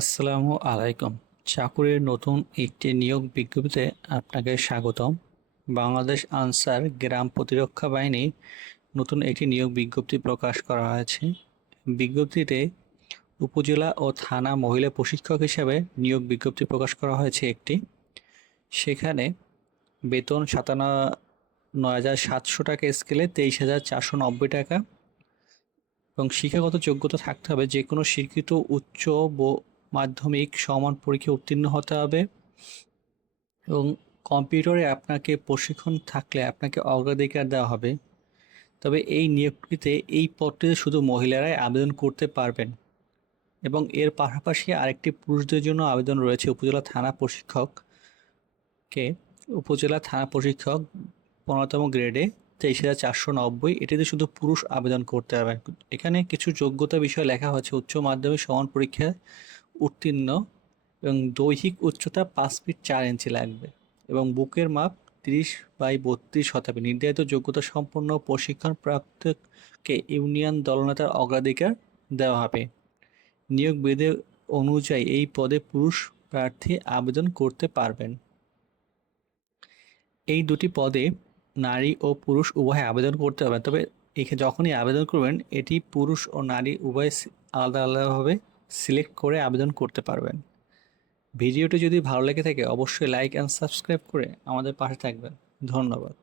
আসসালামু আলাইকুম। চাকুরির নতুন একটি নিয়োগ বিজ্ঞপ্তিতে আপনাকে স্বাগতম। বাংলাদেশ আনসার গ্রাম প্রতিরক্ষা বাহিনী নতুন একটি নিয়োগ বিজ্ঞপ্তি প্রকাশ করা হয়েছে। বিজ্ঞপ্তিতে উপজেলা ও থানা মহিলা প্রশিক্ষক হিসাবে নিয়োগ বিজ্ঞপ্তি প্রকাশ করা হয়েছে একটি। সেখানে বেতন সাতান্ন, নয় হাজার সাতশো টাকা, স্কেলে তেইশ হাজার চারশো নব্বই টাকা এবং শিক্ষাগত যোগ্যতা থাকতে হবে যে কোনো স্বীকৃত উচ্চ মাধ্যমিক সমান পরীক্ষায় উত্তীর্ণ হতে হবে। এবং কম্পিউটারে আপনাকে প্রশিক্ষণ থাকলে আপনাকে অগ্রাধিকার দেওয়া হবে। তবে এই নিয়োগটিতে এই পদটিতে শুধু মহিলারাই আবেদন করতে পারবেন। এবং এর পাশাপাশি আরেকটি পুরুষদের জন্য আবেদন রয়েছে উপজেলা থানা প্রশিক্ষককে উপজেলা থানা প্রশিক্ষক পনেরোতম গ্রেডে তেইশ হাজার চারশো নব্বই। এটিতে শুধু পুরুষ আবেদন করতে হবে। এখানে কিছু যোগ্যতা বিষয় লেখা হচ্ছে উচ্চ মাধ্যমিক সমান পরীক্ষায় উত্তীর্ণ এবং দৈহিক উচ্চতা পাঁচ ফিট চার ইঞ্চি লাগবে এবং বুকের মাপ তিরিশ বাই বত্রিশ শতাংশ নির্ধারিত যোগ্যতা সম্পন্ন প্রশিক্ষণ প্রাপ্তকে ইউনিয়ন দলনেতার অগ্রাধিকার দেওয়া হবে। নিয়োগ বিধি অনুযায়ী এই পদে পুরুষ প্রার্থী আবেদন করতে পারবেন। এই দুটি পদে নারী ও পুরুষ উভয় আবেদন করতে হবে। তবে এখানে যখনই আবেদন করবেন, এটি পুরুষ ও নারী উভয় আলাদা আলাদাভাবে সিলেক্ট করে আবেদন করতে পারবেন। ভিডিওটি যদি ভালো লেগে থাকে, অবশ্যই লাইক অ্যান্ড সাবস্ক্রাইব করে আমাদের পাশে থাকবেন। ধন্যবাদ।